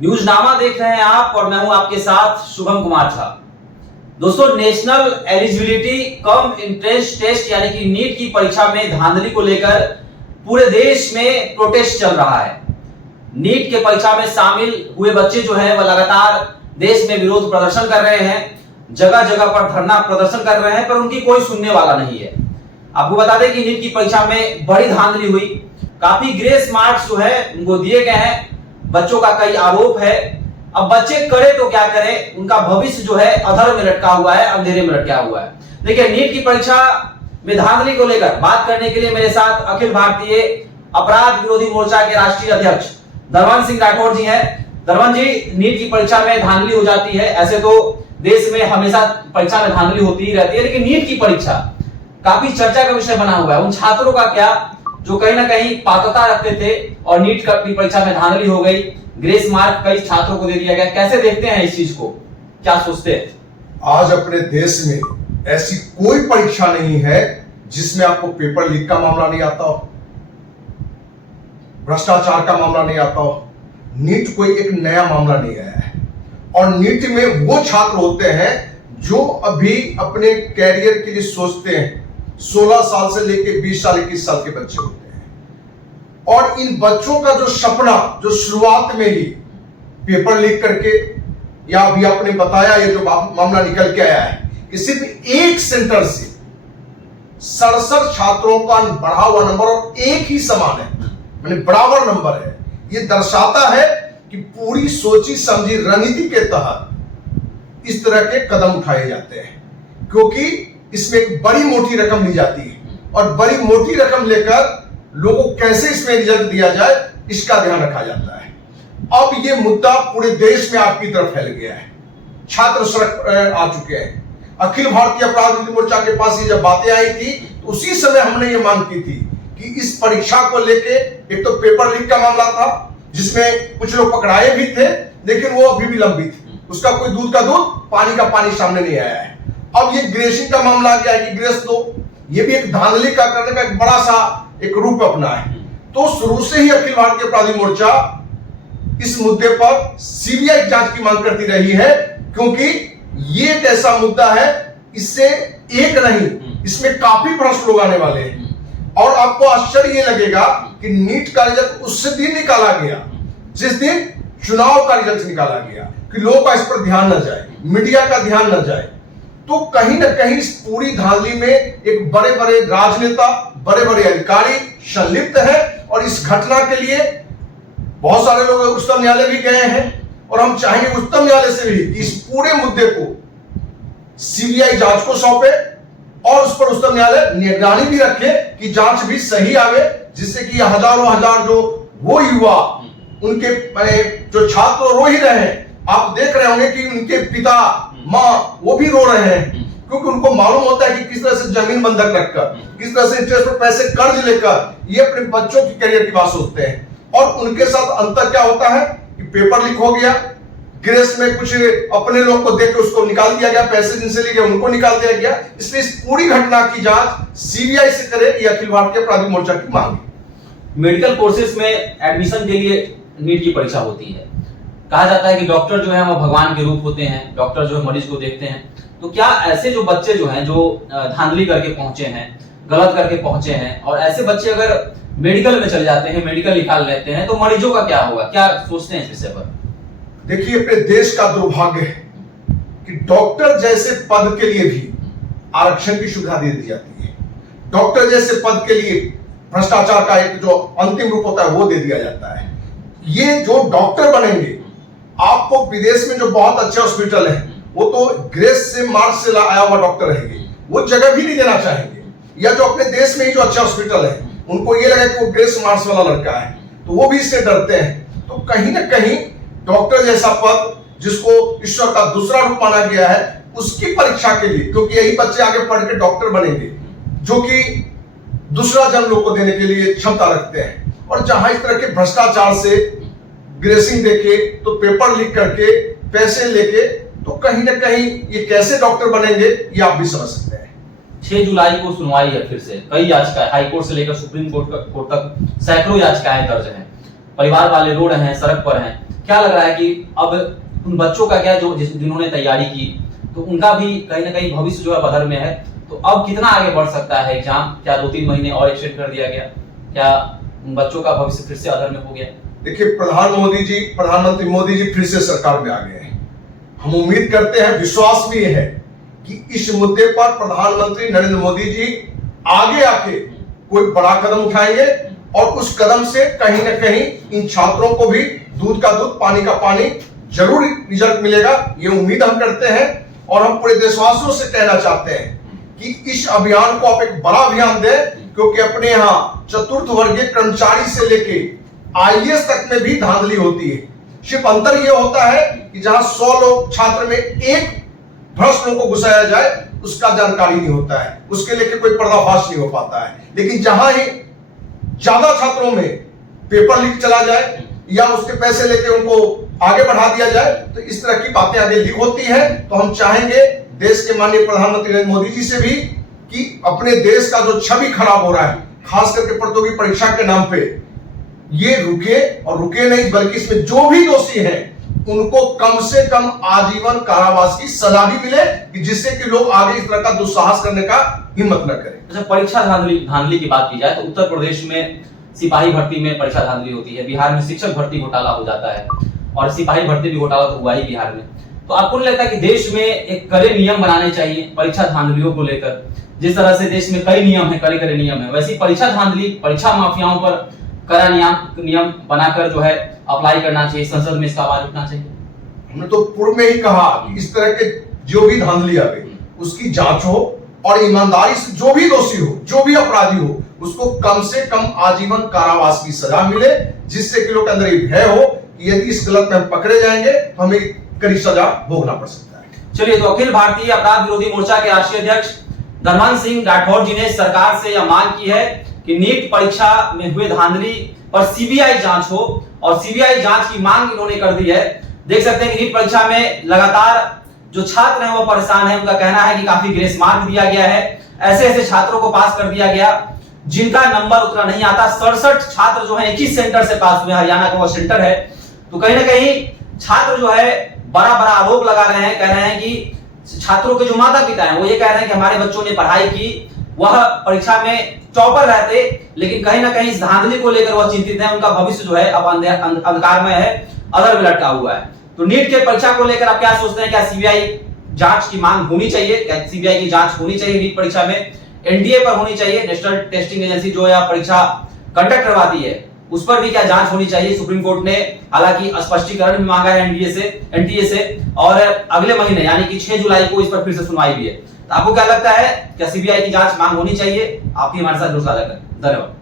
न्यूज़नामा देख रहे हैं आप और मैं हूं आपके साथ शुभम कुमार झा। दोस्तों, national eligibility cum entrance test यानी कि नीट की परीक्षा में धांधली को लेकर पूरे देश में प्रोटेस्ट चल रहा है। नीट के परीक्षा में शामिल हुए बच्चे जो हैं वह लगातार देश में विरोध प्रदर्शन कर रहे हैं, जगह जगह पर धरना प्रदर्शन कर रहे हैं, पर उनकी कोई सुनने वाला नहीं है। आपको बता दें कि नीट की परीक्षा में बड़ी धांधली हुई, काफी ग्रेस मार्क्स जो है उनको दिए गए हैं, बच्चों का कई आरोप है। अब बच्चे करे तो क्या करें, उनका भविष्य जो है अधर में लटका हुआ है, अंधेरे में लटका हुआ है। देखिए, नीट की परीक्षा में धांधली को लेकर बात करने के लिए मेरे साथ अखिल भारतीय अपराध विरोधी मोर्चा के राष्ट्रीय अध्यक्ष दरवन सिंह राठौर जी हैं। दरवन जी, नीट की परीक्षा में धांधली हो जाती है, ऐसे तो देश में हमेशा परीक्षा में धांधली होती ही रहती है, लेकिन नीट की परीक्षा काफी चर्चा का विषय बना हुआ है। उन छात्रों का क्या जो कहीं ना कहीं पात्रता रखते थे और नीट की परीक्षा में धांधली हो गई, ग्रेस मार्क कई छात्रों को दे दिया गया, कैसे देखते हैं इस चीज को, क्या सोचते हैं? आज अपने देश में ऐसी कोई परीक्षा नहीं है जिसमें आपको पेपर लीक का मामला नहीं आता हो, भ्रष्टाचार का मामला नहीं आता हो। नीट कोई एक नया मामला नहीं आया है और नीट में वो छात्र होते हैं जो अभी अपने कैरियर के लिए सोचते हैं। 16 साल से लेकर 20 साल 21 साल के बच्चे होते हैं और इन बच्चों का जो सपना जो शुरुआत में ही पेपर लीक करके या अभी आपने बताया ये जो मामला निकल के आया है कि सिर्फ एक सेंटर से 67 छात्रों का बढ़ा हुआ नंबर और एक ही समान है, यानी बराबर नंबर है। ये दर्शाता है कि पूरी सोची समझी रणनीति के तहत इस तरह के कदम उठाए जाते हैं, क्योंकि इसमें एक बड़ी मोटी रकम ली जाती है और बड़ी मोटी रकम लेकर लोगों को कैसे इसमें रिजल्ट दिया जाए इसका ध्यान रखा जाता है। अब ये मुद्दा पूरे देश में आपकी तरफ फैल गया है, छात्र सड़क आ चुके हैं। अखिल भारतीय अपराध विरोधी मोर्चा के पास ये जब बातें आई थी तो उसी समय हमने ये मांग की थी कि इस परीक्षा को लेके एक तो पेपर लीक का मामला था जिसमें कुछ लोग पकड़ाए भी थे, लेकिन वो अभी भी लंबित है, उसका कोई दूध का दूध पानी का पानी सामने नहीं आया है। अब ये ग्रेसिंग का मामला आ गया है कि ग्रेस दो, ये भी एक धांधली का करने का एक बड़ा सा एक रूप अपना है। तो शुरू से ही अखिल भारतीय अपराधी मोर्चा इस मुद्दे पर सीबीआई जांच की मांग करती रही है, क्योंकि ये एक ऐसा मुद्दा है, इससे एक नहीं, इसमें काफी भ्रष्ट लोग आने वाले हैं। और आपको आश्चर्य ये लगेगा कि नीट का रिजल्ट उस दिन निकाला गया जिस दिन चुनाव का रिजल्ट निकाला गया, कि लोगों का इस पर ध्यान न जाए, मीडिया का ध्यान न जाए। तो कहीं ना कहीं इस पूरी धांधली में एक बड़े बड़े राजनेता, बड़े बड़े अधिकारी संलिप्त है और इस घटना के लिए बहुत सारे लोग उच्चतम न्यायालय भी गए हैं और हम चाहेंगे उच्चतम न्यायालय से भी कि इस पूरे मुद्दे को सीबीआई जांच को सौंपे और उस पर उच्चतम न्यायालय निगरानी भी रखे कि जांच भी सही आवे, जिससे कि हजारों हजार जो वो युवा उनके जो छात्र रो ही रहे हैं, आप देख रहे होंगे कि उनके पिता माँ वो भी रो रहे हैं, क्योंकि उनको मालूम होता है कि किस तरह से जमीन बंधक रखकर, किस तरह से इंटरेस्ट पर पैसे कर्ज लेकर ये अपने बच्चों की करियर की बात सोचते हैं। और उनके साथ अंतर क्या होता है कि पेपर लीक हो गया, ग्रेस में कुछ अपने लोग को देकर उसको निकाल दिया गया, पैसे जिनसे लिए गए उनको निकाल दिया गया। इसलिए इस पूरी घटना की जांच सीबीआई से करे, ये अखिल भारतीय अपराधी मोर्चा की मांग है। मेडिकल कोर्सेज में एडमिशन के लिए नीट की परीक्षा होती है। कहा जाता है कि डॉक्टर जो है वो भगवान के रूप होते हैं, डॉक्टर जो है मरीज को देखते हैं। तो क्या ऐसे जो बच्चे जो हैं जो धांधली करके पहुंचे हैं, गलत करके पहुंचे हैं, और ऐसे बच्चे अगर मेडिकल में चले जाते हैं, मेडिकल निकाल लेते हैं, तो मरीजों का क्या होगा, क्या सोचते हैं इस विषय पर? देखिए, अपने देश का दुर्भाग्य है कि डॉक्टर जैसे पद के लिए भी आरक्षण की सुविधा दे दी जाती है। डॉक्टर जैसे पद के लिए भ्रष्टाचार का एक जो अंतिम रूप होता है वो दे दिया जाता है। ये जो डॉक्टर बनेंगे, आपको विदेश में जो बहुत अच्छे हॉस्पिटल है वो तो ग्रेस से मार्क्स से आया हुआ डॉक्टर रहेंगे, वो जगह भी नहीं देना चाहेंगे। या जो अपने देश में ही जो अच्छे हॉस्पिटल है उनको ये लगे कि वो ग्रेस मार्क्स वाला लड़का है, तो वो भी इससे डरते हैं। तो कहीं ना कहीं डॉक्टर जैसा पद जिसको ईश्वर का दूसरा रूप माना गया है, उसकी परीक्षा के लिए, क्योंकि यही बच्चे आगे पढ़ के डॉक्टर बनेंगे जो कि दूसरा जन्म लोग को देने के लिए क्षमता रखते हैं। और जहां इस तरह के भ्रष्टाचार से ग्रेसिंग देके तो पेपर लीक करके पैसे लेके, तो कहीं ना कहीं ये कैसे डॉक्टर बनेंगे ये आप भी समझ सकते हैं। 6 जुलाई को सुनवाई है, फिर से कई याचिकाएं हाई कोर्ट से लेकर सुप्रीम कोर्ट तक सैकड़ों याचिकाएं दर्ज हैं। परिवार वाले रो रहे हैं, सड़क पर हैं। क्या लग रहा है कि अब उन बच्चों का क्या, जो जिन्होंने तैयारी की, तो उनका भी कहीं ना कहीं भविष्य जो है बदर में है, तो अब कितना आगे बढ़ सकता है एग्जाम? क्या 2-3 महीने और एक्सटेंड कर दिया गया? क्या उन बच्चों का भविष्य फिर से अधर में हो गया? देखिए, प्रधानमंत्री मोदी जी फिर से सरकार में आ गए हैं। हम उम्मीद करते हैं, विश्वास भी है कि इस मुद्दे पर प्रधानमंत्री नरेंद्र मोदी जी आगे आके कोई बड़ा कदम उठाएंगे और उस कदम से कहीं ना कहीं इन छात्रों को भी दूध का दूध पानी का पानी जरूर रिजल्ट मिलेगा, ये उम्मीद हम करते हैं। और हम पूरे देशवासियों से कहना चाहते हैं कि इस अभियान को आप एक बड़ा अभियान दें, क्योंकि अपने यहाँ चतुर्थ वर्गीय कर्मचारी से लेके आईएएस तक में भी धांधली होती है। सिर्फ अंतर यह होता है कि जहां 100 लोग छात्र में एक भ्रष्ट लोग को घुसाया जाए, उसका जानकारी नहीं होता है, उसके लेके कोई पर्दाफाश नहीं हो पाता है। लेकिन जहां ही ज्यादा छात्रों में पेपर लीक चला जाए या उसके पैसे लेके उनको आगे बढ़ा दिया जाए, तो इस तरह की बातें आगे लीक होती है। तो हम चाहेंगे देश के माननीय प्रधानमंत्री नरेंद्र मोदी जी से भी कि अपने देश का जो छवि खराब हो रहा है, खास करके प्रतियोगी परीक्षा के नाम पे, ये रुके, और रुके नहीं बल्कि इसमें जो भी दोषी हैं उनको कम से कम आजीवन कारावास की सजा भी मिले, कि जिससे कि लोग आगे इस तरह का दुस्साहस करने का हिम्मत न करें। अच्छा, परीक्षा धांधली की बात की जाए तो उत्तर प्रदेश में सिपाही भर्ती में परीक्षा धांधली होती है, बिहार में शिक्षक भर्ती घोटाला हो जाता है, और सिपाही भर्ती भी घोटाला तो हुआ ही बिहार में। तो आपको नहीं लगता कि देश में एक कड़े नियम बनाने चाहिए परीक्षा धांधलियों को लेकर? जिस तरह से देश में कई नियम है, कड़े नियम है, वैसे परीक्षा धांधली, परीक्षा माफियाओं पर कड़ा नियम बनाकर जो है अप्लाई करना चाहिए, संसद में इसका आवाज उठना चाहिए। हमने तो पूर्व में ही कहा कि इस तरह के जो भी धांधली आवे उसकी जांच हो, और ईमानदारी से जो भी दोषी हो, जो भी अपराधी हो, उसको कम से कम आजीवन कारावास की सजा मिले, जिससे कि लोग के अंदर ये भय हो कि यदि इस गलत में हम पकड़े जाएंगे तो हमें कड़ी सजा भोगना पड़ सकता है। चलिए, तो अखिल भारतीय अपराध विरोधी मोर्चा के राष्ट्रीय अध्यक्ष धर्मेंद्र सिंह राठौर जी ने सरकार से यह मांग की है कि नीट परीक्षा में हुए धांधली पर सीबीआई जांच हो, और सीबीआई जांच की मांग इन्होंने कर दी है। देख सकते हैं कि नीट परीक्षा में लगातार जो छात्र हैं वो परेशान हैं। उनका कहना है कि काफी ग्रेस मार्क दिया गया है, ऐसे छात्रों को पास कर दिया गया जिनका नंबर उतना नहीं आता। 67 छात्र जो है एक ही सेंटर से पास हुए, हरियाणा का वो सेंटर है। तो कहीं ना कहीं छात्र जो है बड़ा आरोप लगा रहे हैं, कह रहे हैं कि छात्रों के जो माता पिता हैं वो ये कह रहे हैं कि हमारे बच्चों ने पढ़ाई की, वह परीक्षा में टॉपर रहते, लेकिन कहीं ना कहीं इस धांधली को लेकर वह चिंतित है। उनका भविष्य जो है अब अंधकारमय है, अधर में लटका हुआ है। तो नीट के परीक्षा को लेकर आप क्या सोचते हैं? क्या सीबीआई जांच की मांग होनी चाहिए? क्या सीबीआई की जांच होनी चाहिए नीट परीक्षा में? एनडीए पर होनी चाहिए, नेशनल टेस्टिंग एजेंसी जो है परीक्षा कंडक्ट करवाती है, उस पर भी क्या जांच होनी चाहिए? सुप्रीम कोर्ट ने हालांकि स्पष्टीकरण भी मांगा है एनटीए से, और अगले महीने यानी कि 6 जुलाई को इस पर फिर से सुनवाई भी है। तो आपको क्या लगता है, क्या सीबीआई की जांच मांग होनी चाहिए? आप ही हमारे साथ जुड़ साझा करें। धन्यवाद।